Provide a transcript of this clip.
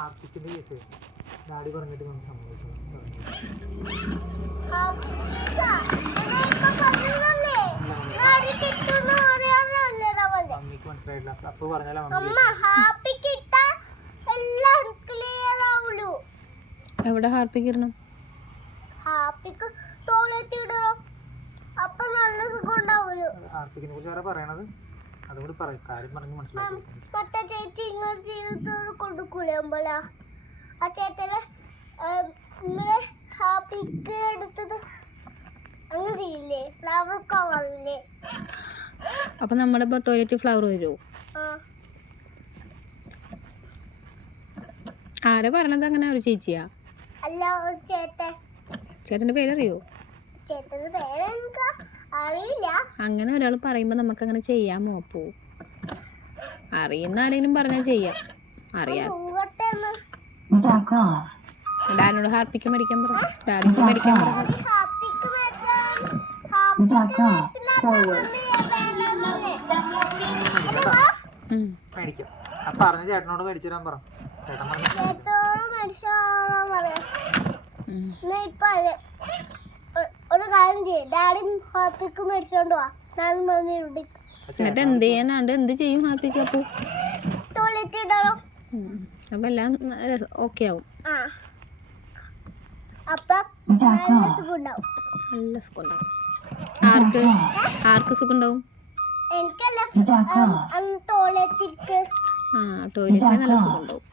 ഹാർപ്പിക്കിന്റെ case daddy പറഞ്ഞിട്ട് നമുക്ക് സമ്മതിച്ചു. മമ്മിക്ക് മനസ്സിലായിട്ടില്ല. അപ്പൊ പറഞ്ഞാലോ എവിടെ ഹാർപ്പിക്ക് ഇടണം? ഹാപ്പിക്ക് തോളെത്തി ഇടണം. അപ്പൊ നല്ല സുഖം ഉണ്ടാവുമല്ലോ. ഹാർപ്പിക്കിനെ കുറിച്ച് ആരാ പറയണത്? അതുകൂടി പറയും, കാര്യം പറഞ്ഞ് മനസ്സിലാക്കി. മറ്റേ ചേച്ചി ഇങ്ങനെ ചെയ്തോട് കൊടുക്കൂലേ അമ്പല ആ ചേട്ടനെ ഇങ്ങനെ ഹാപ്പിക്ക് എടുത്തത് അങ്ങനെ ഇല്ലേ? ഫ്ലവർ കവറില്ലേ? അപ്പൊ നമ്മുടെ ടോയ്ലറ്റ് ഫ്ലവർ വരുമോ? ആരാ പറഞ്ഞത് അങ്ങനെ? ഒരു ചേച്ചിയാ? അല്ല, ഒരു ചേട്ടൻ. ചേട്ടന്റെ പേരറിയോ? ചേട്ടന്റെ പേര് എനിക്ക് അറിയില്ല. അങ്ങനെ ഒരാൾ പറയുമ്പോ നമുക്ക് അങ്ങനെ ചെയ്യാമോ? അപ്പോ അറിയുന്ന ആരെങ്കിലും പറഞ്ഞാൽ ചെയ്യാം. അറിയാം. ഡാഡിനോട് ഹാർപ്പിക്ക് മേടിക്കാൻ പറഞ്ഞു. ഡാഡിനോട് മേടിക്കാൻ പറഞ്ഞു. മേടിക്കാം. അപ്പൊ പറഞ്ഞ ചേട്ടനോട് മേടിച്ചു തരാൻ പറഞ്ഞു. ഒരു കാര്യം ചെയ്യും, ഡാഡി ഹാപ്പിക്ക് മേടിച്ചോണ്ട് പോവാ. എന്നിട്ട് എന്ത് ചെയ്യാൻ? എന്ത് ചെയ്യും ഹാർപ്പിക്ക്? അപ്പൊ ടോയ്ലറ്റ് ഇടണം. അപ്പൊ എല്ലാം ഓക്കെ ആവും. അപ്പൊ നല്ല സുഖം ഉണ്ടാവും. നല്ല സുഖം ഉണ്ടാവും. ആർക്ക് സുഖം ഉണ്ടാവും? എനിക്കല്ല, ടോയ്ലറ്റിക്ക്. ടോയ്ലറ്റിന് നല്ല സുഖം ഉണ്ടാവും.